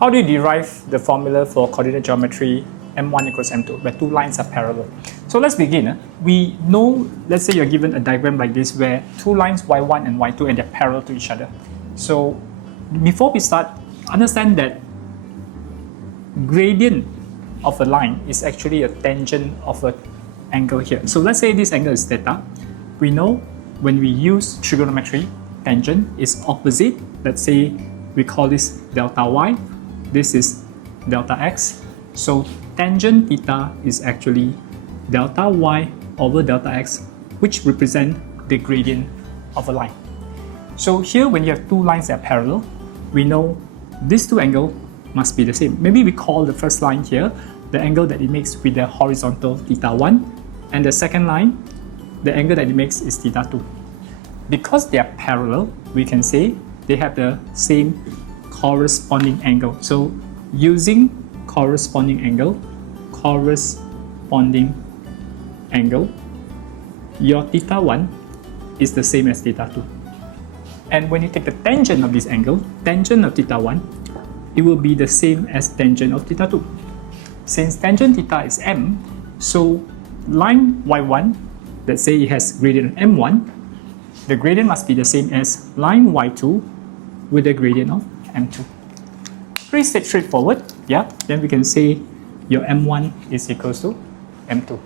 How do you derive the formula for coordinate geometry M1 equals M2, where two lines are parallel? So let's begin. We know, let's say you're given a diagram like this where two lines Y1 and Y2 and they're parallel to each other. So before we start, understand that gradient of a line is actually a tangent of an angle here. So let's say this angle is theta. We know when we use trigonometry, tangent is opposite. Let's say we call this delta y. This is delta x. So tangent theta is actually delta y over delta x, which represent the gradient of a line. So here when you have two lines that are parallel, we know these two angles must be the same. Maybe we call the first line here the angle that it makes with the horizontal theta 1, and the second line, the angle that it makes is theta 2. Because they are parallel, we can say they have the same corresponding angle. So using corresponding angle, your theta 1 is the same as theta 2. And when you take the tangent of this angle, tangent of theta 1, it will be the same as tangent of theta 2. Since tangent theta is m, so line y1, let's say it has gradient m1, the gradient must be the same as line y2 with the gradient of m2. Pretty straightforward, yeah? Then we can say your m1 is equals to m2.